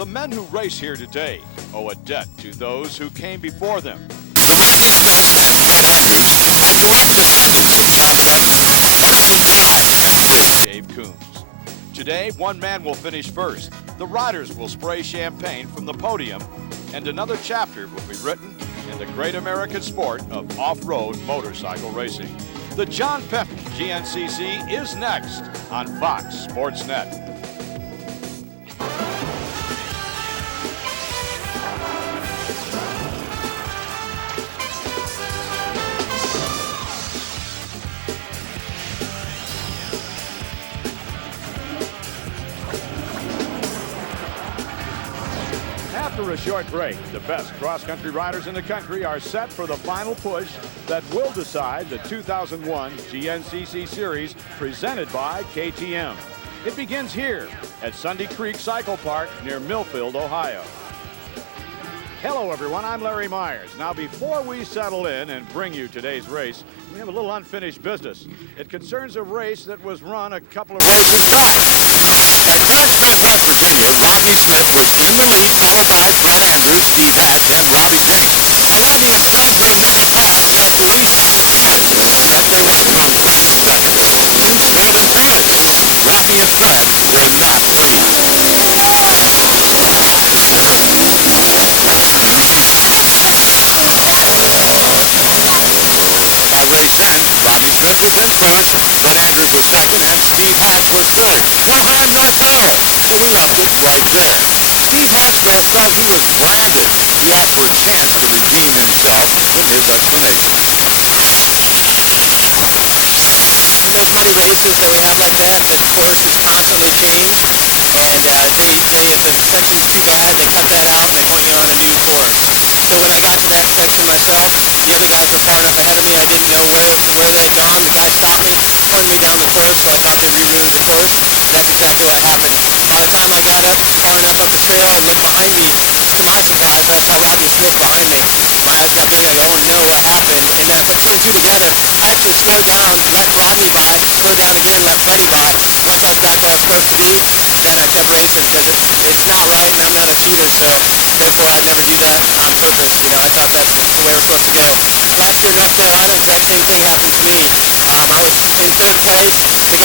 The men who race here today owe a debt to those who came before them. Dave Coombs. Today, one man will finish first. The riders will spray champagne from the podium, and another chapter will be written in the great American sport of off-road motorcycle racing. The John Penton GNCC is next on Fox Sports Net. After a short break, the best cross-country riders in the country are set for the final push that will decide the 2001 GNCC Series presented by KTM. It begins here at Sunday Creek Cycle Park near Millfield, Ohio. Hello, everyone. I'm Larry Myers. Now, before we settle in and bring you today's race, we have a little unfinished business. It concerns a race that was run a couple of races back. At Crest West Virginia, Rodney Smith was in the lead, followed by Brett Andrews, Steve Haas, then Robbie Jenks. Now, Rodney has been on for as many tracks as at least 10. That came up from Crest West to state advantage. Rodney and Brett were in that lead. At race 10, Rodney Smith was in first, Brett Andrews was second, and Steve Haas was third. We're going left over, and we left it right there. Steve Haas felt he was branded. He asked for a chance to redeem himself in his explanation. In those many races that we have like that, the course is constantly changed, and the section's too bad, they cut that out, and they point you on a new course. So when I got to that section myself, the other guys were far enough ahead of me, I didn't know where they had gone. The guy stopped me, pointed me down the curve, so I thought they rerouted the course. That's exactly what happened. By the time I got up far enough up the trail and looked behind me, to my surprise, I saw Rodney Smith behind me. My eyes got big, I go, oh no, what happened? And then I put two and two together. I actually slowed down, let Rodney by, slowed down again, let Buddy by. Once I was back where I was supposed to be, then I kept racing, because it's not right, and I'm not a cheater, so therefore I'd never do that on purpose. You know, I thought that's the way we're supposed to go. Last year, North Carolina, exact same thing happened to me. I was in third place. Two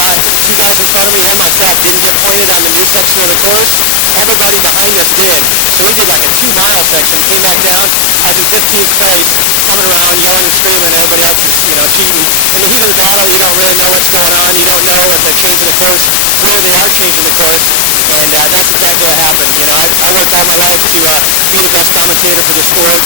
guys in front of me and myself didn't get pointed on the new section of the course. Everybody behind us did. So we did like a 2-mile section, came back down. I was in 15th place, coming around, yelling and screaming. Everybody else is, cheating. In the heat of the battle, you don't really know what's going on. You don't know if they're changing the course. Really, they aren't changing the course. And that's exactly what happened. You know, I worked all my life to be the best commentator for the sport and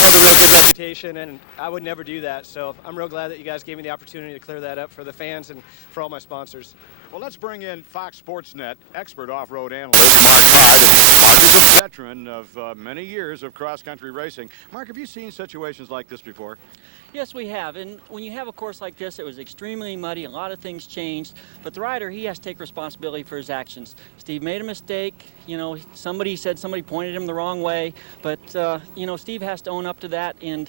hold a real good reputation, and I would never do that. So I'm real glad that you guys gave me the opportunity to clear that up for the fans and for all my sponsors. Well, let's bring in Fox Sports Net expert off-road analyst Mark Todd. Mark is a veteran of many years of cross-country racing. Mark, have you seen situations like this before? Yes, we have. And when you have a course like this, it was extremely muddy. A lot of things changed. But the rider, he has to take responsibility for his actions. Steve made a mistake. You know, somebody pointed him the wrong way. But, Steve has to own up to that. And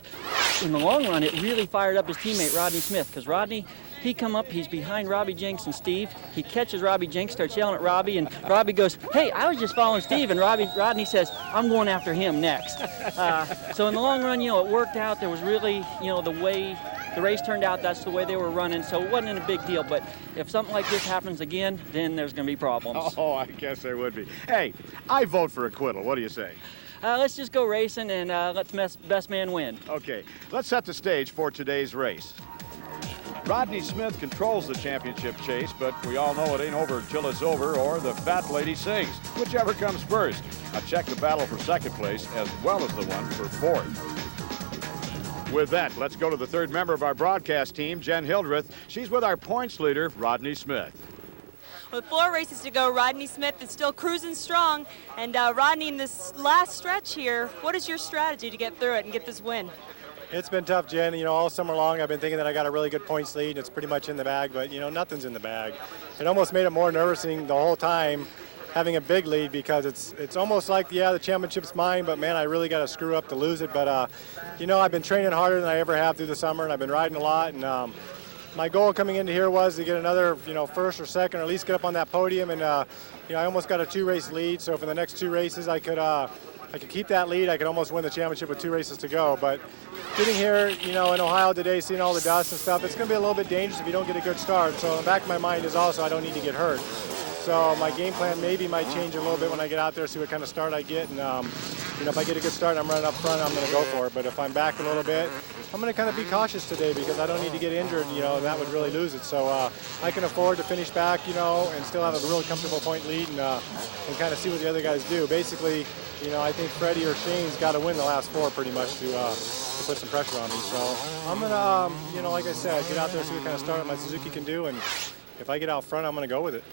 in the long run, it really fired up his teammate, Rodney Smith. Because Rodney, he come up, he's behind Robbie Jenks and Steve. He catches Robbie Jenks, starts yelling at Robbie, and Robbie goes, hey, I was just following Steve. And Rodney says, I'm going after him next. So in the long run, it worked out. There was really, the way the race turned out, that's the way they were running. So it wasn't a big deal. But if something like this happens again, then there's going to be problems. Oh, I guess there would be. Hey, I vote for acquittal. What do you say? Let's just go racing and let the best man win. Okay, let's set the stage for today's race. Rodney Smith controls the championship chase, but we all know it ain't over until it's over or the fat lady sings, whichever comes first. Now check the battle for second place as well as the one for fourth. With that, let's go to the third member of our broadcast team, Jen Hildreth. She's with our points leader, Rodney Smith. With 4 races to go, Rodney Smith is still cruising strong. And Rodney, in this last stretch here, what is your strategy to get through it and get this win? It's been tough, Jen. All summer long I've been thinking that I got a really good points lead. It's pretty much in the bag, but nothing's in the bag. It almost made it more nervousing the whole time having a big lead, because it's almost like, the championship's mine, but man, I really got to screw up to lose it. But I've been training harder than I ever have through the summer, and I've been riding a lot, and my goal coming into here was to get another, first or second, or at least get up on that podium. And I almost got a 2-race lead. So for the next 2 races, I could keep that lead. I could almost win the championship with 2 races to go. But getting here, in Ohio today, seeing all the dust and stuff, it's going to be a little bit dangerous if you don't get a good start. So in the back of my mind is also I don't need to get hurt. So my game plan maybe might change a little bit when I get out there, see what kind of start I get. And, if I get a good start and I'm running up front, I'm going to go for it. But if I'm back a little bit, I'm going to kind of be cautious today because I don't need to get injured, that would really lose it. So I can afford to finish back, and still have a really comfortable point lead and kind of see what the other guys do. Basically, I think Freddie or Shane's got to win the last 4 pretty much to put some pressure on me. So I'm going to, like I said, get out there, see what kind of start my Suzuki can do. And if I get out front, I'm going to go with it.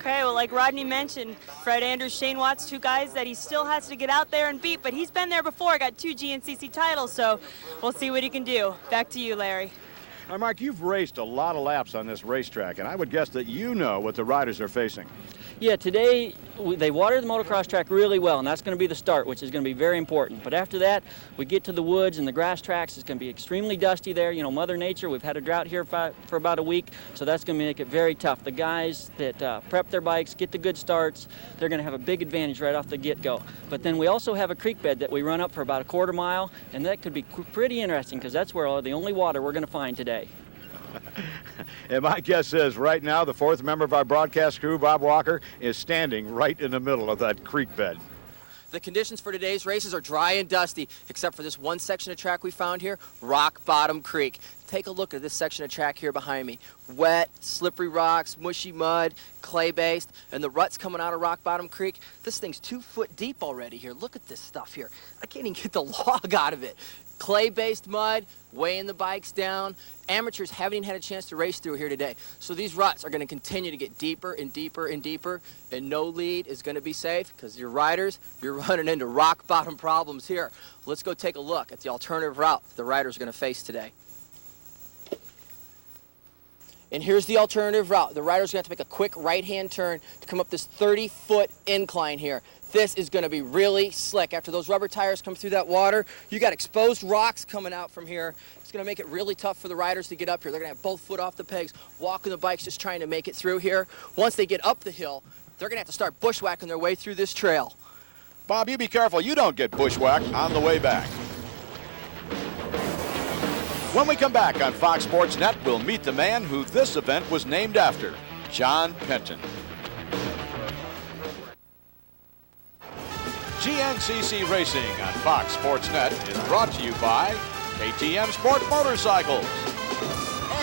Okay, well, like Rodney mentioned, Fred Andrews, Shane Watts, 2 guys that he still has to get out there and beat, but he's been there before, got 2 GNCC titles, so we'll see what he can do. Back to you, Larry. Now, Mark, you've raced a lot of laps on this racetrack, and I would guess that you know what the riders are facing. Yeah, today they watered the motocross track really well, and that's going to be the start, which is going to be very important. But after that, we get to the woods and the grass tracks. It's going to be extremely dusty there. Mother Nature, we've had a drought here for about a week, so that's going to make it very tough. The guys that prep their bikes, get the good starts, they're going to have a big advantage right off the get-go. But then we also have a creek bed that we run up for about a quarter mile, and that could be pretty interesting because that's where the only water we're going to find today. And my guess is right now the 4th member of our broadcast crew, Bob Walker, is standing right in the middle of that creek bed. The conditions for today's races are dry and dusty, except for this one section of track we found here, Rock Bottom Creek. Take a look at this section of track here behind me. Wet, slippery rocks, mushy mud, clay-based, and the ruts coming out of Rock Bottom Creek. This thing's 2 foot deep already here. Look at this stuff here. I can't even get the log out of it. Clay-based mud, weighing the bikes down. Amateurs haven't even had a chance to race through here today. So these ruts are going to continue to get deeper and deeper and deeper, and no lead is going to be safe because your riders, you're running into rock bottom problems here. Let's go take a look at the alternative route the riders are going to face today. And here's the alternative route. The rider's going to have to make a quick right-hand turn to come up this 30-foot incline here. This is going to be really slick. After those rubber tires come through that water, you got exposed rocks coming out from here. It's going to make it really tough for the riders to get up here. They're going to have both foot off the pegs, walking the bikes, just trying to make it through here. Once they get up the hill, they're going to have to start bushwhacking their way through this trail. Bob, you be careful you don't get bushwhacked on the way back. When we come back on Fox Sports Net, we'll meet the man who this event was named after, John Penton. GNCC Racing on Fox Sports Net is brought to you by KTM Sport Motorcycles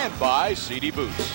and by CD Boots.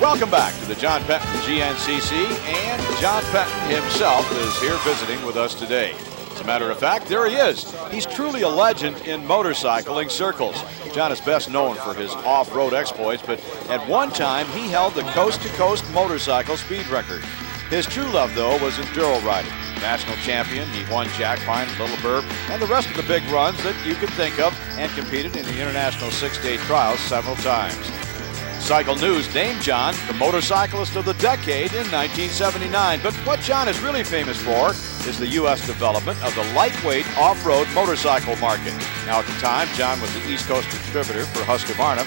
Welcome back to the John Penton GNCC, and John Penton himself is here visiting with us today. As a matter of fact, there he is. He's truly a legend in motorcycling circles. John is best known for his off-road exploits, but at one time he held the coast-to-coast motorcycle speed record. His true love, though, was enduro riding. National champion, he won Jack Pine, Little Burr, and the rest of the big runs that you can think of, and competed in the International 6-Day Trials several times. Cycle News named John the motorcyclist of the decade in 1979. But what John is really famous for is the U.S. development of the lightweight off-road motorcycle market. Now, at the time, John was the East Coast distributor for Husqvarna.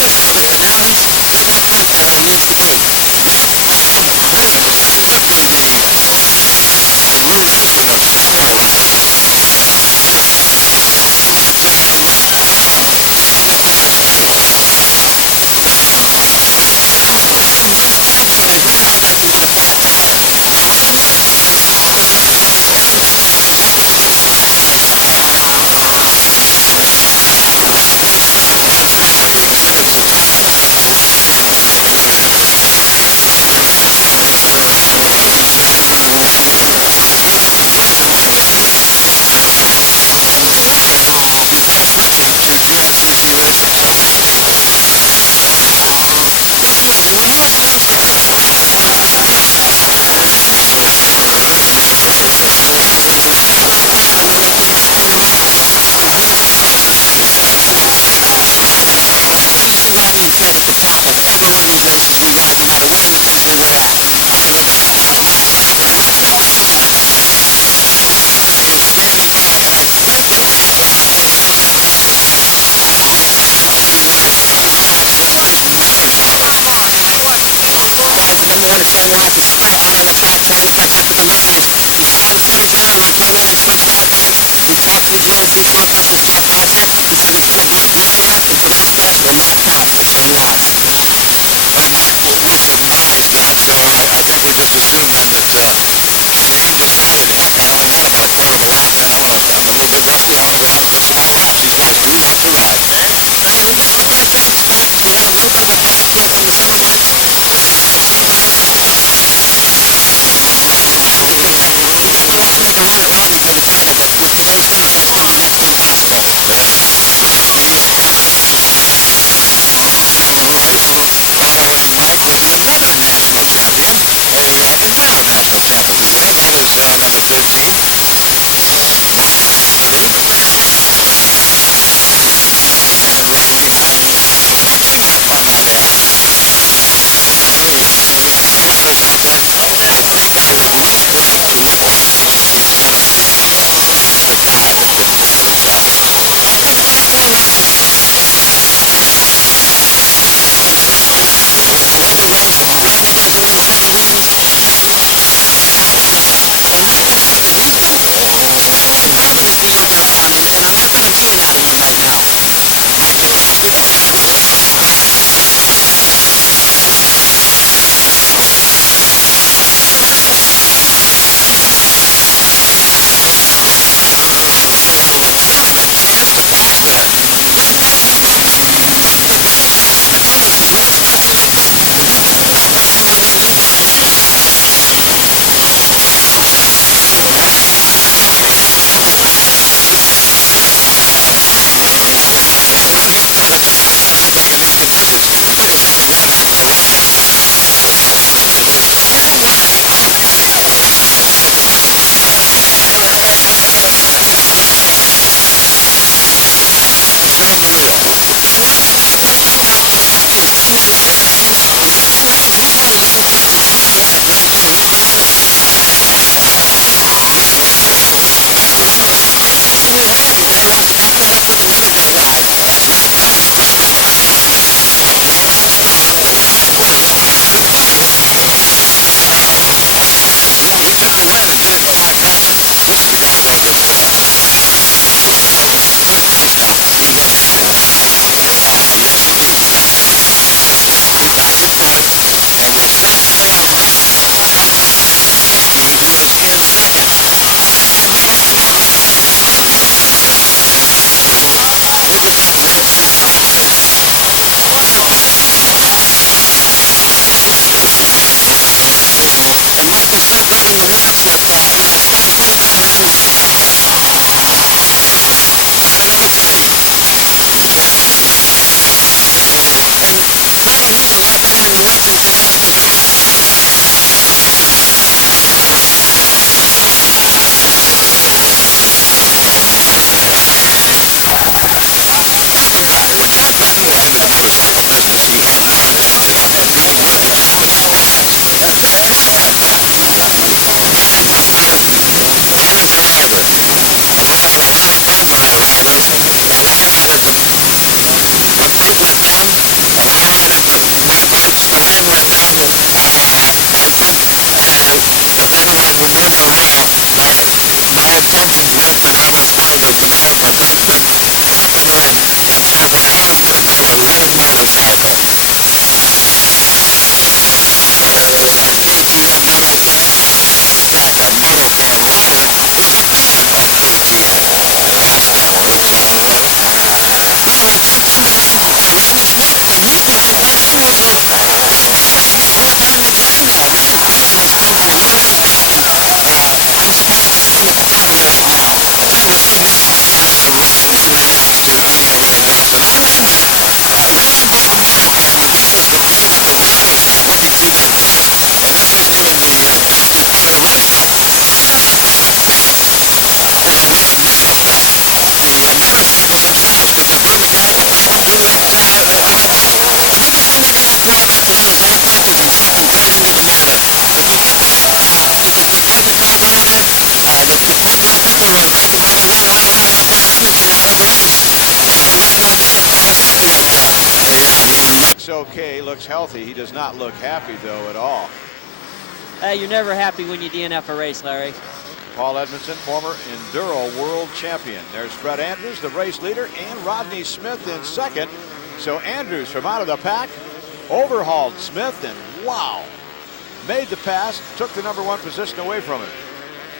But now he's got a point where he needs to be. Very competitive indeed. And no racing of this kind. Fast racing to GNCC Racing. When you announce the first race of the competition, the announcers each have their big screen on the big radio. This is the writing pit at the top of every one of these races. You guys, no matter where in the country you're at, you're scanning track number one at Shane Watts is spread out on the track, trying to catch up with the leaders. He's holding things now like maybe like switch back. We talked to the GNCC officials back out here. He said he's going to keep looking at it until this guy's been knocked out for Shane Watts. Well, most of them are ice back, so I think we just assume then that he just started to happen. I only had him for a quarter of a lap now. I'm a little bit rusty. I only go out just 5 laps. He's got 3 left to ride. Okay, we're just going back to back. We have a little bit of a track mix in some of these. Let's make a right turn into the turn, but today's pace is going to be next to impossible. Well, Mike was the inventor national champion. He had been crowned national champion for the year. That is number 13. Billy. And right behind Peanut, I might add. Peanut was that big guy with the neat legs, with the neat legs. He's kind of tied with him for number 7. Lovely race. Randy gives the inside lead. Well, Mike is really believe and I'm not getting feeling out of him right now. we win the race, that my intentions was to have a salvage and have a complete top nine. That's what I had to work on, and that is my result. Maybe another track, a motorcade, Raleigh, KTM. Gas tank looks like. Randy Smith, and he's going to run through it with, he's right down the turn now. This is Burr that's going for another stop, and it's fantastic to tell you. We will see this one gas the rest of the way up too. I mean, Randy didn't have to. I mean, he was the main entity that and everything in the entire race just fantastic. And the motorcade was in front with the Burr mechanic. He was moving down the track well, but he was very quick. You can see from turning, it didn't matter. If he hit that, if he tried to drive under there, the Penton people were taking right away all the time. He would get out of range. And that one did fantastic. Yeah, Looks okay, looks healthy. He does not look happy, though, at all. You're never happy when you DNF a race, Larry. Paul Edmondson, former Enduro world champion. There's Fred Andrews, the race leader, and Rodney Smith in second. So Andrews from out of the pack overhauled Smith, and wow, made the pass, took the #1 position away from him.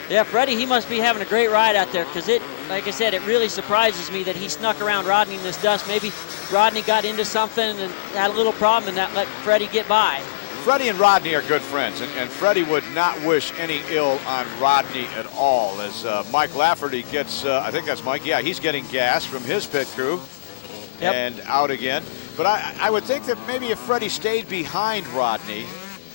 Yeah, Freddie, he must be having a great ride out there, because like I said, it really surprises me that he snuck around Rodney in this dust. Maybe Rodney got into something and had a little problem and that let Freddie get by. Freddie and Rodney are good friends, and Freddie would not wish any ill on Rodney at all. As Mike Lafferty gets, I think that's Mike, yeah, he's getting gas from his pit crew. Yep. And out again. But I would think that maybe if Freddie stayed behind Rodney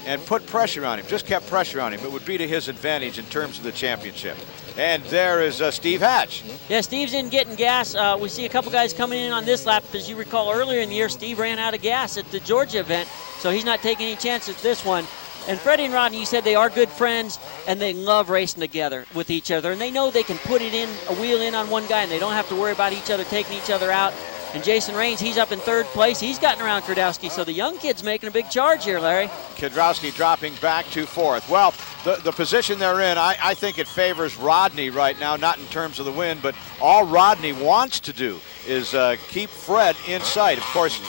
and put pressure on him, just kept pressure on him, it would be to his advantage in terms of the championship. And there is Steve Hatch. Yeah, Steve's in getting gas. We see a couple guys coming in on this lap. As you recall, earlier in the year, Steve ran out of gas at the Georgia event, so he's not taking any chances this one. And Freddie and Rodney, you said they are good friends, and they love racing together with each other. And they know they can put it in, a wheel in on one guy, and they don't have to worry about each other taking each other out. And Jason Raines, he's up in third place. He's gotten around Kwiatkowski, so the young kid's making a big charge here, Larry. Kwiatkowski dropping back to fourth. Well, the position they're in, I think it favors Rodney right now, not in terms of the win, but all Rodney wants to do is keep Fred in sight. Of course,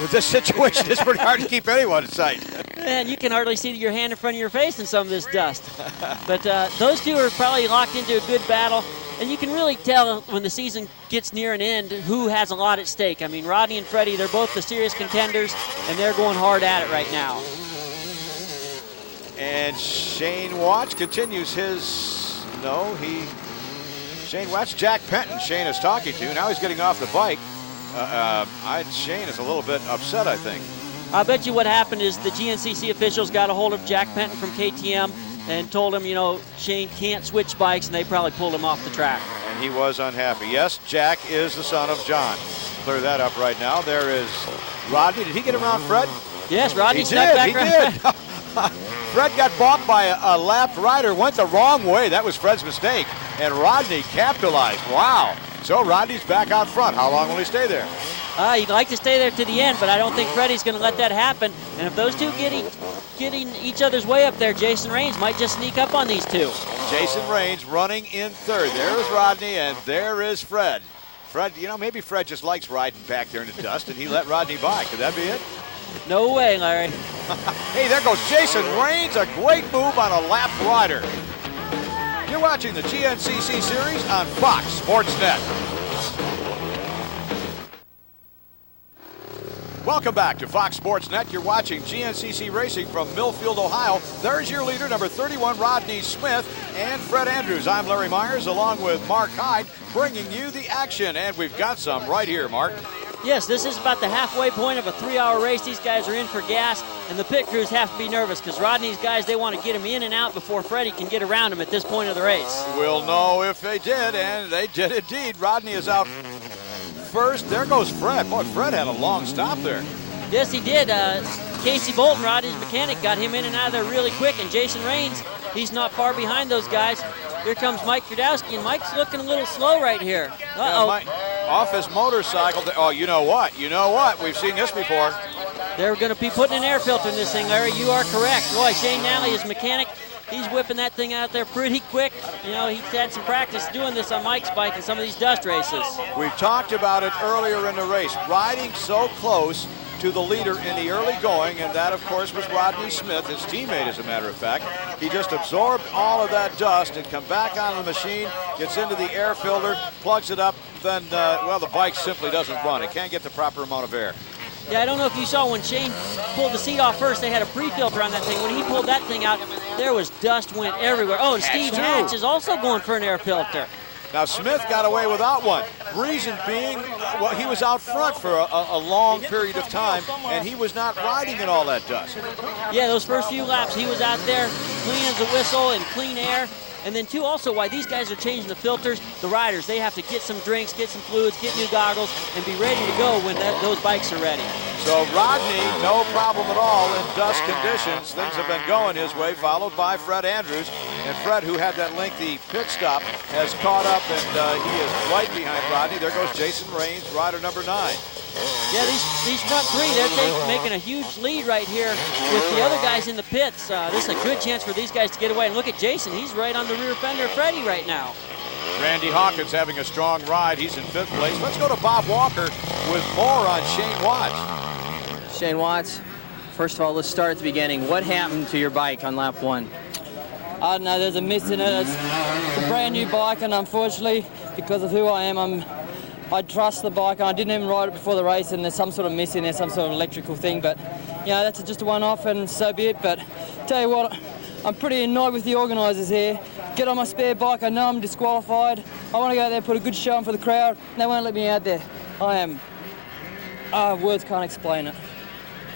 with this situation, it's pretty hard to keep anyone in sight. Man, you can hardly see your hand in front of your face in some of this dust. But those two are probably locked into a good battle. And you can really tell when the season gets near an end who has a lot at stake. I mean, Rodney and Freddie, they're both the serious contenders, and they're going hard at it right now. And Shane Watts continues his, Shane Watts, Jack Penton, Shane is talking to. Now he's getting off the bike. Shane is a little bit upset, I think. I bet you what happened is the GNCC officials got a hold of Jack Penton from KTM and told him, Shane can't switch bikes, and they probably pulled him off the track. And he was unhappy. Yes, Jack is the son of John. Clear that up right now. There is Rodney. Did he get around Fred? Yes, Rodney snuck back around. He did. Fred got bumped by a lapped rider, went the wrong way. That was Fred's mistake. And Rodney capitalized. Wow. So Rodney's back out front. How long will he stay there? He'd like to stay there to the end, but I don't think Freddie's going to let that happen. And if those two getting each other's way up there, Jason Raines might just sneak up on these two. Jason Raines running in third. There is Rodney, and there is Fred. Fred, maybe Fred just likes riding back there in the dust, and he let Rodney by. Could that be it? No way, Larry. Hey, there goes Jason Raines. A great move on a lapped rider. You're watching the GNCC series on Fox Sports Net. Welcome back to Fox Sports Net. You're watching GNCC Racing from Millfield, Ohio. There's your leader, number 31, Rodney Smith, and Fred Andrews. I'm Larry Myers, along with Mark Hyde, bringing you the action. And we've got some right here, Mark. Yes, this is about the halfway point of a 3-hour race. These guys are in for gas, and the pit crews have to be nervous because Rodney's guys, they want to get him in and out before Freddie can get around him at this point of the race. We'll know if they did, and they did indeed. Rodney is out first. There goes Fred. Boy, Fred had a long stop there. Yes, he did. Casey Bolton, Rodney's mechanic, got him in and out of there really quick, and Jason Raines, he's not far behind those guys. Here comes Mike Kwiatkowski, and Mike's looking a little slow right here. Uh-oh. Mike, off his motorcycle. Oh, you know what? We've seen this before. They're going to be putting an air filter in this thing, Larry. You are correct. Boy, Shane Nally, his mechanic, He's whipping that thing out there pretty quick. You know, he's had some practice doing this on Mike's bike in some of these dust races. We've talked about it earlier in the race, riding so close to the leader in the early going, and that, of course, was Rodney Smith, his teammate, as a matter of fact. He just absorbed all of that dust and come back onto the machine, gets into the air filter, plugs it up, then, well, the bike simply doesn't run. It can't get the proper amount of air. Yeah, I don't know if you saw when Shane pulled the seat off first, they had a pre-filter on that thing. When he pulled that thing out, there was dust went everywhere. Oh, and Steve Hatch is also going for an air filter. Now, Smith got away without one. Reason being, well, he was out front for a long period of time, and he was not riding in all that dust. Yeah, those first few laps, he was out there clean as a whistle and clean air. And then, too, also, why these guys are changing the filters, the riders, they have to get some drinks, get some fluids, get new goggles, and be ready to go when those bikes are ready. So Rodney, no problem at all in dust conditions. Things have been going his way, followed by Fred Andrews. And Fred, who had that lengthy pit stop, has caught up, and he is right behind Rodney. There goes Jason Raines, rider number 9. Yeah, these front three, they're making a huge lead right here with the other guys in the pits. This is a good chance for these guys to get away. And look at Jason. He's right on the rear fender of Freddie right now. Randy Hawkins having a strong ride. He's in 5th place. Let's go to Bob Walker with more on Shane Watts. Shane Watts, first of all, let's start at the beginning. What happened to your bike on lap 1? I don't know, there's a miss in it. It's a brand new bike, and unfortunately, because of who I am, I trust the bike, and I didn't even ride it before the race, and there's some sort of miss in there, some sort of electrical thing, but, you know, that's just a one-off, and so be it. But tell you what, I'm pretty annoyed with the organisers here. Get on my spare bike, I know I'm disqualified. I want to go out there, put a good show on for the crowd, and they won't let me out there. I am, words can't explain it.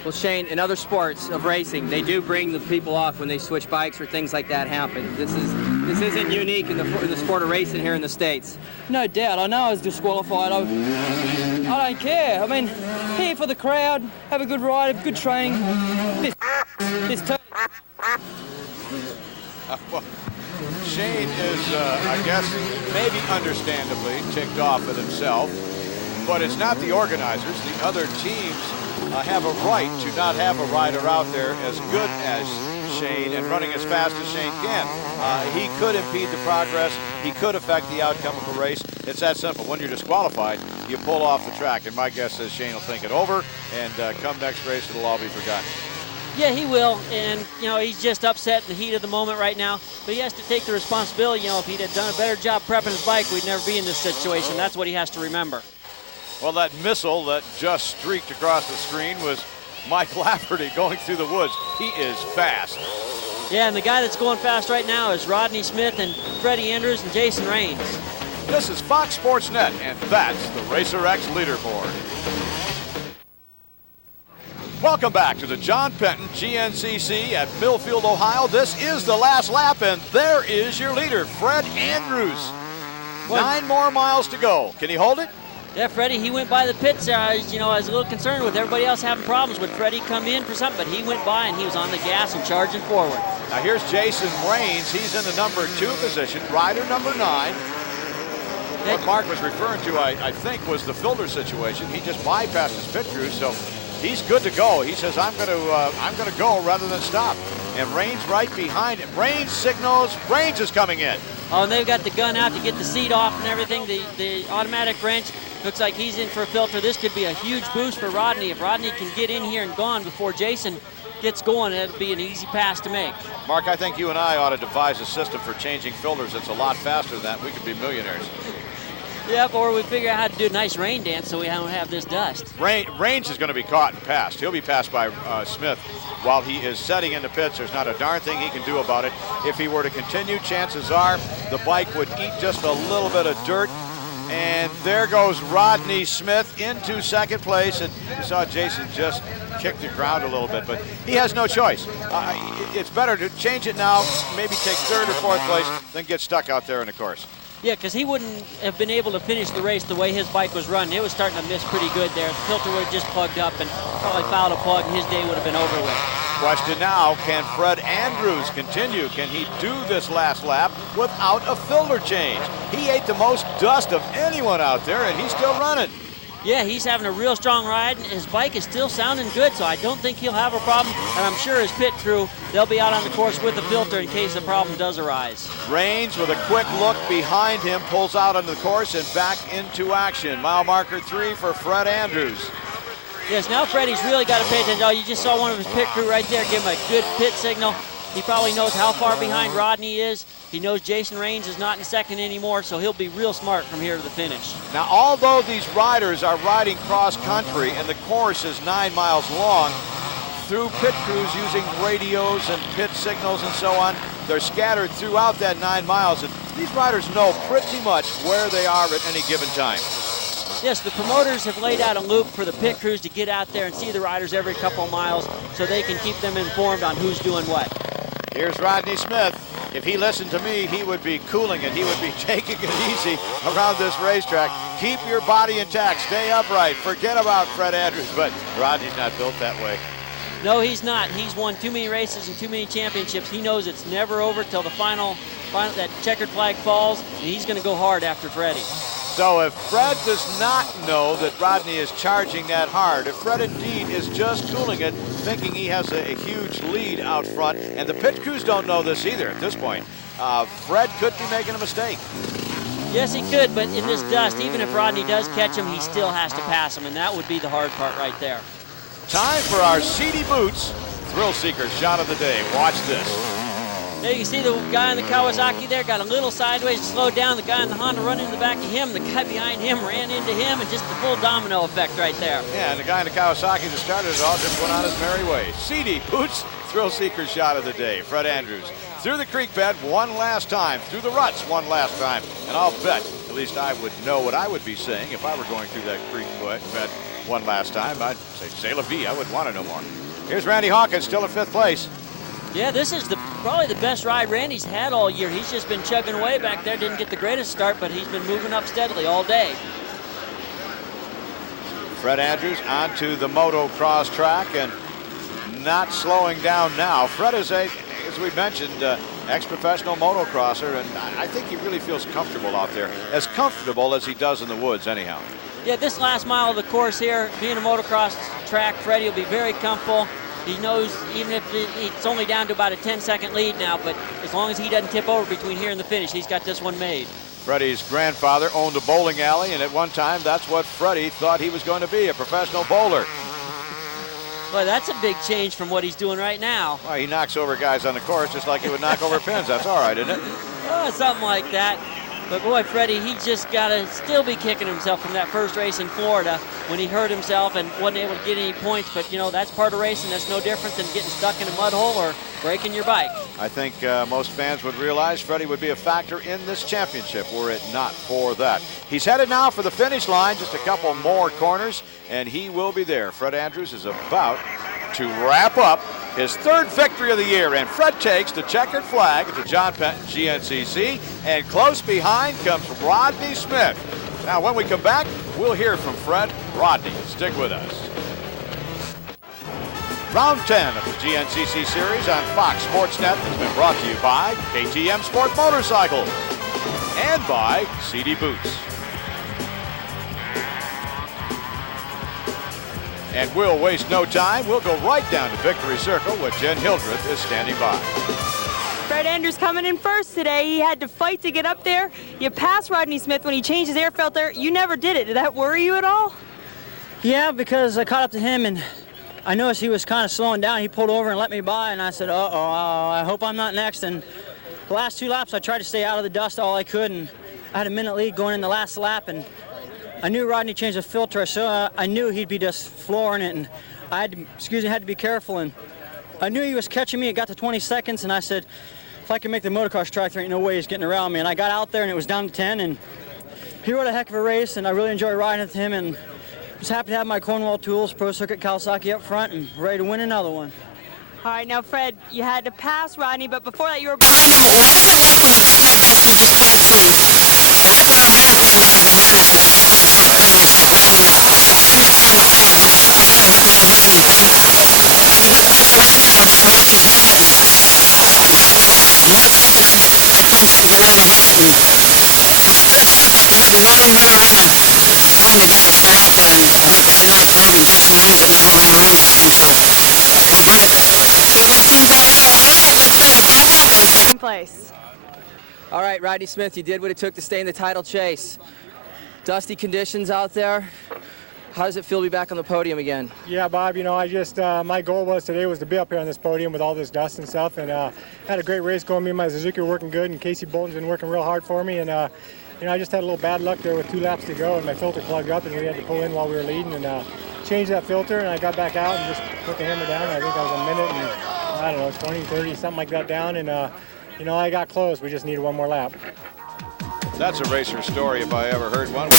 Well, Shane, in other sports of racing, they do bring the people off when they switch bikes or things like that happen. This isn't unique in the sport of racing here in the States. No doubt. I know I was disqualified. I don't care. I mean, here for the crowd, have a good ride, have good training. Well, Shane is, I guess, maybe understandably ticked off at himself, but it's not the organizers. The other teams have a right to not have a rider out there as good as Shane and running as fast as Shane can. He could impede the progress. He could affect the outcome of a race. It's that simple. When you're disqualified, you pull off the track. And my guess is Shane will think it over, and come next race, it'll all be forgotten. Yeah, he will, and, you know, he's just upset in the heat of the moment right now, but he has to take the responsibility. You know, if he'd have done a better job prepping his bike, we'd never be in this situation. That's what he has to remember. Well, that missile that just streaked across the screen was Mike Lafferty going through the woods. He is fast. Yeah, and the guy that's going fast right now is Rodney Smith and Freddie Andrews and Jason Raines. This is Fox Sports Net, and that's the Racer X leaderboard. Welcome back to the John Penton GNCC at Millfield, Ohio. This is the last lap, and there is your leader, Fred Andrews. 9 more miles to go. Can he hold it? Yeah, Freddie, he went by the pits. You know, I was a little concerned with everybody else having problems. Would Freddie come in for something? But he went by, and he was on the gas and charging forward. Now here's Jason Raines. He's in the number 2 position, rider number 9. What Mark was referring to, I think, was the filter situation. He just bypassed his pit crew, so he's good to go. He says, I'm gonna go rather than stop. And Raines right behind him. Raines signals. Raines is coming in. Oh, and they've got the gun out to get the seat off and everything. The automatic wrench looks like he's in for a filter. This could be a huge boost for Rodney. If Rodney can get in here and gone before Jason gets going, it'll be an easy pass to make. Mark, I think you and I ought to devise a system for changing filters. It's a lot faster than that. We could be millionaires. Yep, or we figure out how to do a nice rain dance so we don't have this dust. Raines is going to be caught and passed. He'll be passed by Smith while he is setting in the pits. There's not a darn thing he can do about it. If he were to continue, chances are the bike would eat just a little bit of dirt. And there goes Rodney Smith into 2nd place. And you saw Jason just kick the ground a little bit, but he has no choice. It's better to change it now, maybe take 3rd or 4th place, than get stuck out there in the course. Yeah, because he wouldn't have been able to finish the race the way his bike was running. It was starting to miss pretty good there. The filter would have just plugged up and probably fouled a plug, and his day would have been over with. Question now, can Fred Andrews continue? Can he do this last lap without a filter change? He ate the most dust of anyone out there, and he's still running. Yeah, he's having a real strong ride, and his bike is still sounding good, so I don't think he'll have a problem. And I'm sure his pit crew, they'll be out on the course with a filter in case a problem does arise. Raines, with a quick look behind him, pulls out onto the course and back into action. Mile marker 3 for Fred Andrews. Yes, now Freddie's really got to pay attention. Oh, you just saw one of his pit crew right there give him a good pit signal. He probably knows how far behind Rodney is. He knows Jason Raines is not in second anymore, so he'll be real smart from here to the finish. Now, although these riders are riding cross country and the course is 9 miles long, through pit crews using radios and pit signals and so on, they're scattered throughout that 9 miles. And these riders know pretty much where they are at any given time. Yes, the promoters have laid out a loop for the pit crews to get out there and see the riders every couple of miles so they can keep them informed on who's doing what. Here's Rodney Smith. If he listened to me, he would be cooling it. He would be taking it easy around this racetrack. Keep your body intact. Stay upright. Forget about Fred Andrews, but Rodney's not built that way. No, he's not. He's won too many races and too many championships. He knows it's never over till the final that checkered flag falls, and he's going to go hard after Freddie. So if Fred does not know that Rodney is charging that hard, if Fred indeed is just cooling it, thinking he has a huge lead out front, and the pit crews don't know this either at this point, Fred could be making a mistake. Yes, he could, but in this dust, even if Rodney does catch him, he still has to pass him, and that would be the hard part right there. Time for our seedy boots thrill seeker shot of the day. Watch this. There you can see the guy in the Kawasaki there got a little sideways, slowed down. The guy in the Honda running into the back of him. The guy behind him ran into him, and just the full domino effect right there. Yeah, and the guy in the Kawasaki that started it all just went on his merry way. Seedy boots thrill seeker shot of the day. Fred Andrews through the creek bed one last time, through the ruts one last time, and I'll bet at least I would know what I would be saying if I were going through that creek bed one last time. I'd say, c'est la vie. I wouldn't want to know more. Here's Randy Hawkins, still in 5th place. Yeah, this is probably the best ride Randy's had all year. He's just been chugging away back there. Didn't get the greatest start, but he's been moving up steadily all day. Fred Andrews onto the motocross track and not slowing down now. Fred is as we mentioned, ex-professional motocrosser, and I think he really feels comfortable out there, as comfortable as he does in the woods anyhow. Yeah, this last mile of the course here, being a motocross track, Freddie will be very comfortable. He knows even if it's only down to about a 10-second lead now, but as long as he doesn't tip over between here and the finish, he's got this one made. Freddie's grandfather owned a bowling alley, and at one time, that's what Freddie thought he was going to be, a professional bowler. Well, that's a big change from what he's doing right now. Well, he knocks over guys on the course just like he would knock over pins. That's all right, isn't it? Oh, something like that. But boy, Freddie, he just got to still be kicking himself from that first race in Florida when he hurt himself and wasn't able to get any points. But, you know, that's part of racing. That's no different than getting stuck in a mud hole or breaking your bike. I think most fans would realize Freddie would be a factor in this championship were it not for that. He's headed now for the finish line, just a couple more corners, and he will be there. Fred Andrews is about to wrap up his 3rd victory of the year, and Fred takes the checkered flag at the John Penton GNCC, and close behind comes Rodney Smith. Now, when we come back, we'll hear from Fred. Rodney, stick with us. Round 10 of the GNCC series on Fox Sports Net has been brought to you by KTM Sport Motorcycles and by CD Boots. And we'll waste no time. We'll go right down to Victory Circle where Jen Hildreth is standing by. Fred Andrews coming in first today. He had to fight to get up there. You passed Rodney Smith when he changed his air filter. You never did it. Did that worry you at all? Yeah, because I caught up to him and I noticed he was kind of slowing down. He pulled over and let me by, and I said, I hope I'm not next. And the last 2 laps, I tried to stay out of the dust all I could, and I had a minute lead going in the last lap, and I knew Rodney changed the filter, so I knew he'd be just flooring it, and I had to be careful. And I knew he was catching me. It got to 20 seconds, and I said, if I can make the motocross track, there ain't no way he's getting around me. And I got out there, and it was down to 10, and he rode a heck of a race, and I really enjoyed riding with him, and was happy to have my Cornwall Tools Pro Circuit Kawasaki up front and ready to win another one. All right, now, Fred, you had to pass Rodney, but before that, you were behind him. What was it like when Smith just did this thing for you? It's been amazing because the weather is extremely cold. It's so hot for a rally. And this weather is crazy heat. You know, it's such a place to ride a heat. And it's good to have the water here on the in the back straight, and I hope I didn't overtake him just wrong, but then we were on again, so all good. Good looking bike, let's go, Gilbert. Second place. All right, Rodney Smith, you did what it took to stay in the title chase. Dusty conditions out there. How does it feel to be back on the podium again? Yeah, Bob, you know, I just, my goal today was to be up here on this podium with all this dust and stuff, and had a great race going. Me and my Suzuki were working good, and Casey Bolton's been working real hard for me, and you know, I just had a little bad luck there with 2 laps to go, and my filter plugged up, and we had to pull in while we were leading, and change that filter, and I got back out and just put the hammer down. I think I was a minute and, I don't know, 20, 30, something like that down, and you know, I got close. We just needed one more lap. That's a racer story if I ever heard one.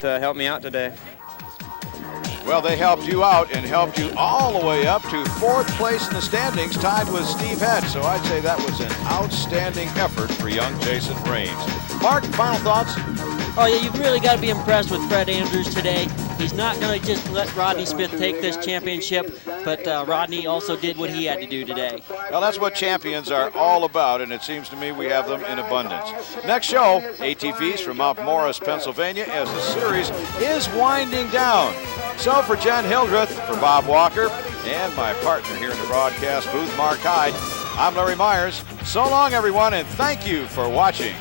To help me out today. Well, they helped you out and helped you all the way up to 4th place in the standings, tied with Steve Head. So I'd say that was an outstanding effort for young Jason Raines. Mark, final thoughts? Oh yeah, you've really got to be impressed with Fred Andrews today. He's not going to just let Rodney Smith take this championship, but Rodney also did what he had to do today. Well, that's what champions are all about, and it seems to me we have them in abundance. Next show, ATVs from Mount Morris, Pennsylvania, as the series is winding down. So for Jen Hildreth, for Bob Walker, and my partner here in the broadcast booth, Mark Hyde, I'm Larry Myers. So long, everyone, and thank you for watching.